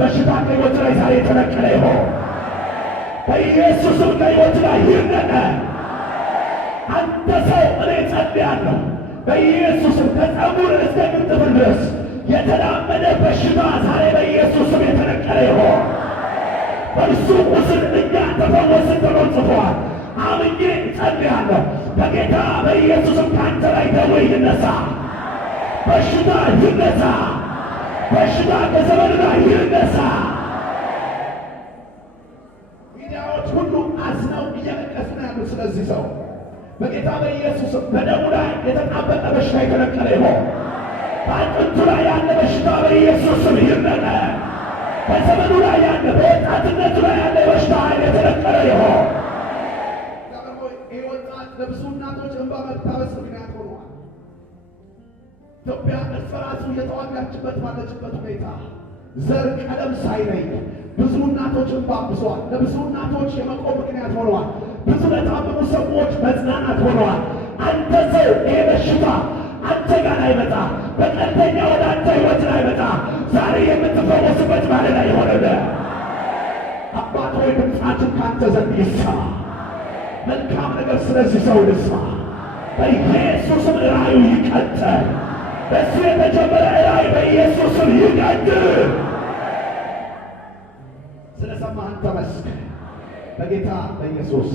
በሽታ ከሕይወት ላይ ዛሬ የተነቀለ ይሆን። በኢየሱስም ከሕይወት ላይ ይነቀል። አንተ ሰው እኔ ጸልያለሁ በኢየሱስም ከጸጉር እስከ ቅንጥፍር ድረስ የተላመደ በሽታ ዛሬ በኢየሱስም የተነቀለ ይሆን። በእርሱ ቁስል እኛ ተፈወስን ተብሎ ጽፏል። አምኜ ጸልያለሁ በጌታ በኢየሱስም ከአንተ ላይ ደዌ ይነሳ፣ በሽታ ይነሳ፣ በሽታ ከዘመን ላይ ይነሳ። ሚዲያዎች ሁሉ አዝነው እየለቀሱ ነው ያሉት ስለዚህ ሰው በጌታ በኢየሱስም በደሙ ላይ የተጣበቀ በሽታ የተነቀለ ይሆን። በአጥንቱ ላይ ያለ በሽታ በኢየሱስም ይነቀል። በዘመኑ ላይ ያለ በወጣትነቱ ላይ ያለ በሽታ ኃይል የተነቀለ ይሆን። ይህ ወጣት ለብዙ እናቶች እንባ መታበስ ምክንያት ሆኗል። ኢትዮጵያ እርስ በርሱ እየተዋጋችበት ባለችበት ሁኔታ ዘር ቀለም ሳይለይ ብዙ እናቶች እንባ አብሷል። ለብዙ እናቶች የመቆም ምክንያት ሆነዋል። ብዙ ለታመሙ ሰዎች መጽናናት ሆነዋል። አንተ ሰው ይሄ በሽታ አንተ ጋር አይመጣ፣ በቀጥተኛ ወደ አንተ ሕይወት አይመጣ። ዛሬ የምትፈወስበት ማለት ላይ ይሆንልህ። አባት ሆይ ድምፃችን ካንተ ዘንድ ይሰማ። መልካም ነገር ስለዚህ ሰው ልስማ። በኢየሱስም ራእዩ ይቀጥል። በሱ የተጀመረ ራእይ በኢየሱስም ይቀጥል። ስለሰማህን ተመስገን በጌታ በኢየሱስ